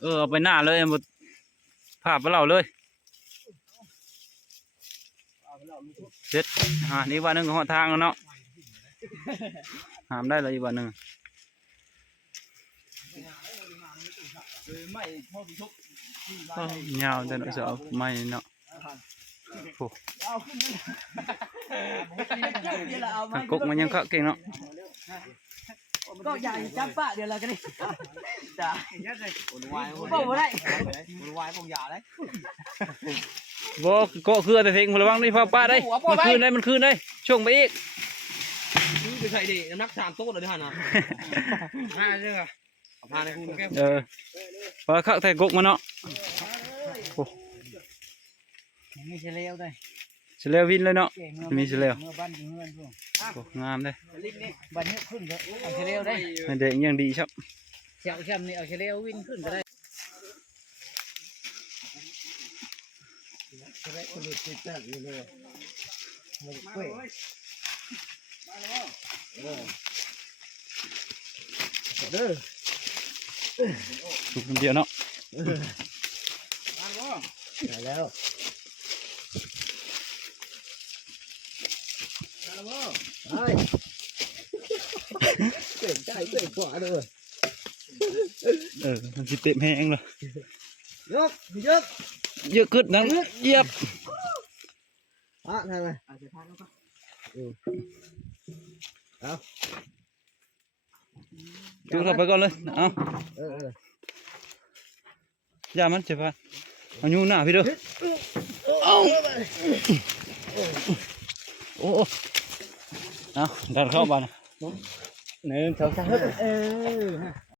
เอาไปหน้าเลยหมดภาพไปเราเลยเสร็จนี่วันหนึ่งหอทางแล้วเนาะหามได้เลยอีกวันหนึ่งยาวแต่เราจะเอาไม้เนาะโอ้กุ๊กมันยังเข้าเก่งเนาะก็ใหญ่จำปะเดี๋ยวเรากันดิจ้าบอกว่าได้วายผมหยาเลยบ่ก็คือแต่เพลงระวังนี่พ่อป้าได้มันคืนได้ช่วงไปอีกนี่ไปใส่ดิน้ำหนัก3 โต๊ะเลยท่านนะมาเด้อพาในคุณพอเข้าแต่กุ๊กมันเนาะมีเชลล์ด้วยเฉลียววินเลยเนาะมีเฉลียวงามเลยบันนี้ขึ้นก็เอาเชลล์ได้เด็กยังดีชับเสียงแชมนี่เอาเชลล์วินขึ้นก็ได้จะได้คนอื่นติดจัดอยู่เลยมันเปื่อยเด้อถูกเดียวเนาะแล้วเก่งใจเก่งกว่าด้วยมันจะเต็มแห้งเลยยกเยอะขึ้นนั่งเยียบทำไมจุ่มเข้าไปก่อนเลยเอาอย่ามันเจ็บป่ะเอายูหน้าพี่ดูเอาโอ้เอาดันเข้าบ้าน1 2 3